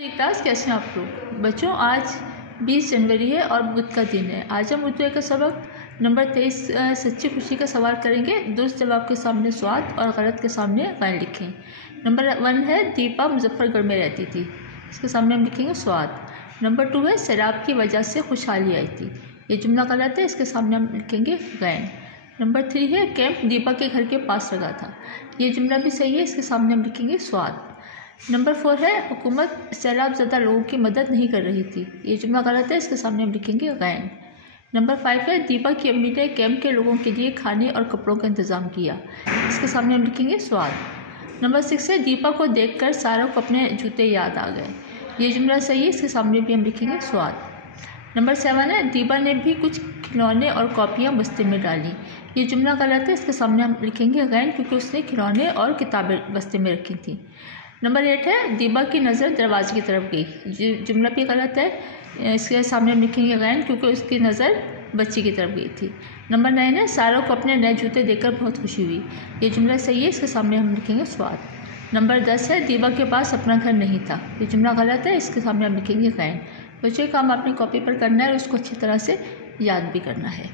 Class कैसे हैं आप लोग बच्चों। आज 20 जनवरी है और बुध का दिन है। आज हम उर्दू का सबक नंबर 23 सच्ची खुशी का सवाल करेंगे। दुरुस्त जवाब के सामने स्वाद और गलत के सामने गैर लिखें। नंबर 1 है दीपा मुजफ्फरगढ़ में रहती थी, इसके सामने हम लिखेंगे स्वाद। नंबर 2 है शराब की वजह से खुशहाली आई थी, ये जुमला गलत है, इसके सामने हम लिखेंगे गैन। नंबर 3 है कैंप दीपा के घर के पास लगा था, ये जुमला भी सही है, इसके सामने हम लिखेंगे स्वाद। नंबर 4 है हुकूमत सैलाब ज़दा लोगों की मदद नहीं कर रही थी, ये जुमला गलत है, इसके सामने हम लिखेंगे गैन। नंबर 5 है दीपा की अम्मी ने कैंप के लोगों के लिए खाने और कपड़ों का इंतज़ाम किया, इसके सामने हम लिखेंगे स्वाद। नंबर 6 है दीपा को देखकर सारों को अपने जूते याद आ गए, ये जुमला सही है, इसके सामने भी हम लिखेंगे स्वाद। नंबर 7 है दीपा ने भी कुछ खिलौने और कॉपियाँ बस्ते में डाली, ये जुमला गलत है, इसके सामने हम लिखेंगे गैन, क्योंकि उसने खिलौने और किताबें बस्ते में रखी थी। नंबर 8 है दीपा की नज़र दरवाजे की तरफ गई, जुमला भी गलत है, इसके सामने हम लिखेंगे गैन, क्योंकि उसकी नज़र बच्ची की तरफ गई थी। नंबर 9 है सारों को अपने नए जूते देखकर बहुत खुशी हुई, ये जुमला सही है, इसके सामने हम लिखेंगे स्वाद। नंबर 10 है दीपा के पास अपना घर नहीं था, ये जुमला गलत है, इसके सामने हम लिखेंगे गैन। बच्चों काम अपनी कॉपी पर करना है और उसको अच्छी तरह से याद भी करना है।